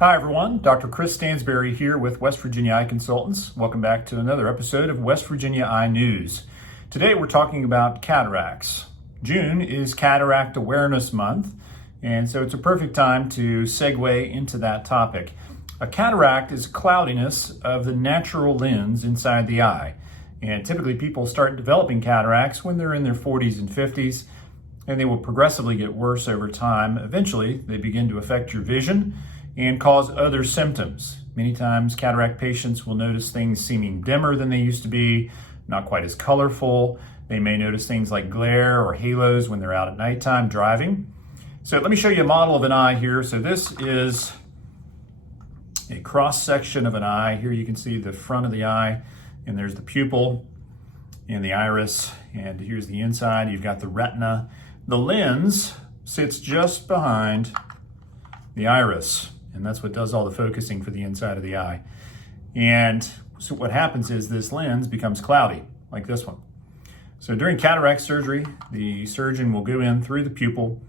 Hi everyone, Dr. Chris Stansbury here with West Virginia Eye Consultants. Welcome back to another episode of West Virginia Eye News. Today we're talking about cataracts. June is Cataract Awareness Month, and so it's a perfect time to segue into that topic. A cataract is cloudiness of the natural lens inside the eye, and typically people start developing cataracts when they're in their 40s and 50s, and they will progressively get worse over time. Eventually, they begin to affect your vision and cause other symptoms. Many times cataract patients will notice things seeming dimmer than they used to be, not quite as colorful. They may notice things like glare or halos when they're out at nighttime driving. So let me show you a model of an eye here. So this is a cross section of an eye. Here you can see the front of the eye, and there's the pupil and the iris, and here's the inside. You've got the retina. The lens sits just behind the iris, and that's what does all the focusing for the inside of the eye. And so what happens is this lens becomes cloudy, like this one. So during cataract surgery, the surgeon will go in through the pupil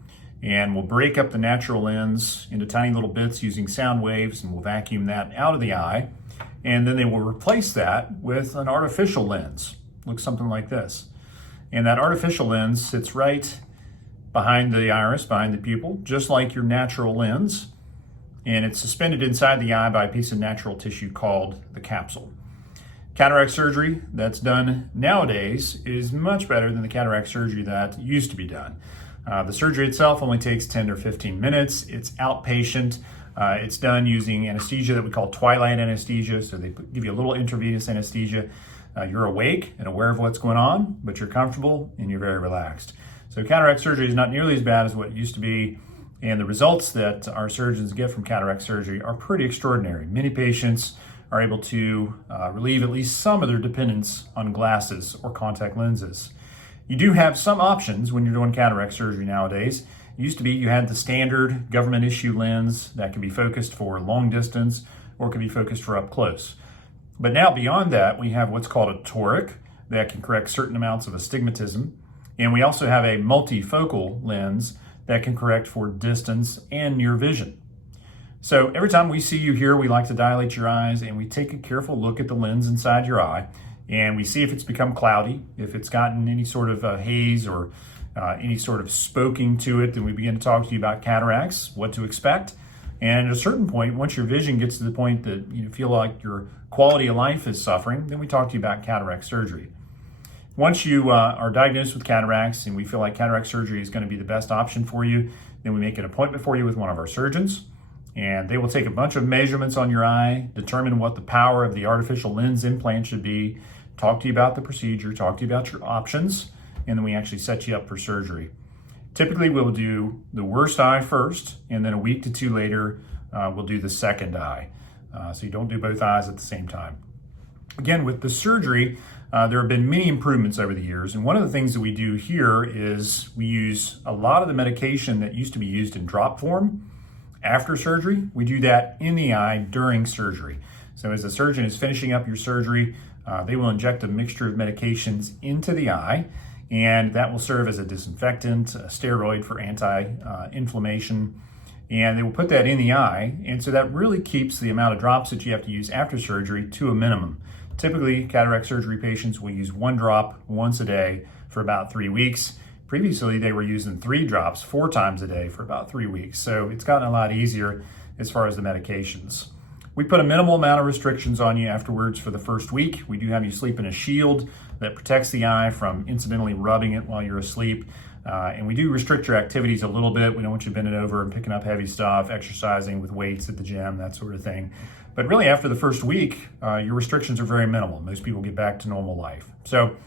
and will break up the natural lens into tiny little bits using sound waves, and will vacuum that out of the eye. And then they will replace that with an artificial lens. Looks something like this. And that artificial lens sits right behind the iris, behind the pupil, just like your natural lens. And it's suspended inside the eye by a piece of natural tissue called the capsule. Cataract surgery that's done nowadays is much better than the cataract surgery that used to be done. The surgery itself only takes 10 or 15 minutes. It's outpatient. It's done using anesthesia that we call twilight anesthesia. So they give you a little intravenous anesthesia. You're awake and aware of what's going on, but you're comfortable and you're very relaxed. So cataract surgery is not nearly as bad as what it used to be. And the results that our surgeons get from cataract surgery are pretty extraordinary. Many patients are able to relieve at least some of their dependence on glasses or contact lenses. You do have some options when you're doing cataract surgery nowadays. It used to be you had the standard government issue lens that can be focused for long distance or can be focused for up close. But now beyond that, we have what's called a toric that can correct certain amounts of astigmatism. And we also have a multifocal lens that can correct for distance and near vision. So every time we see you here, we like to dilate your eyes and we take a careful look at the lens inside your eye, and we see if it's become cloudy, if it's gotten any sort of haze or any sort of spoking to it. Then we begin to talk to you about cataracts, what to expect. And at a certain point, once your vision gets to the point that you feel like your quality of life is suffering, then we talk to you about cataract surgery. Once you are diagnosed with cataracts and we feel like cataract surgery is going to be the best option for you, then we make an appointment for you with one of our surgeons, and they will take a bunch of measurements on your eye, determine what the power of the artificial lens implant should be, talk to you about the procedure, talk to you about your options, and then we actually set you up for surgery. Typically, we'll do the worst eye first, and then a week to two later, we'll do the second eye. So you don't do both eyes at the same time. Again, with the surgery, there have been many improvements over the years, and one of the things that we do here is we use a lot of the medication that used to be used in drop form after surgery. We do that in the eye during surgery. So as the surgeon is finishing up your surgery, they will inject a mixture of medications into the eye, and that will serve as a disinfectant, a steroid for anti-inflammation, and they will put that in the eye, and so that really keeps the amount of drops that you have to use after surgery to a minimum. Typically, cataract surgery patients will use one drop once a day for about 3 weeks. Previously, they were using 3 drops 4 times a day for about 3 weeks. So it's gotten a lot easier as far as the medications. We put a minimal amount of restrictions on you afterwards for the first week. We do have you sleep in a shield that protects the eye from incidentally rubbing it while you're asleep. And we do restrict your activities a little bit. We don't want you bending over and picking up heavy stuff, exercising with weights at the gym, that sort of thing. But really, after the first week, your restrictions are very minimal. Most people get back to normal life. So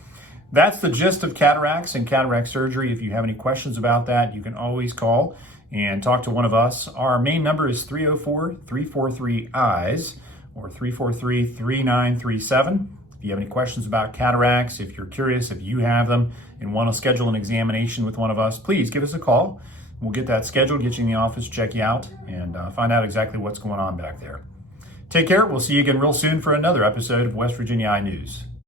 that's the gist of cataracts and cataract surgery. If you have any questions about that, you can always call and talk to one of us. Our main number is 304-343-EYES or 343-3937. If you have any questions about cataracts, if you're curious if you have them and want to schedule an examination with one of us, please give us a call. We'll get that scheduled, get you in the office, check you out, and find out exactly what's going on back there. Take care. We'll see you again real soon for another episode of West Virginia Eye News.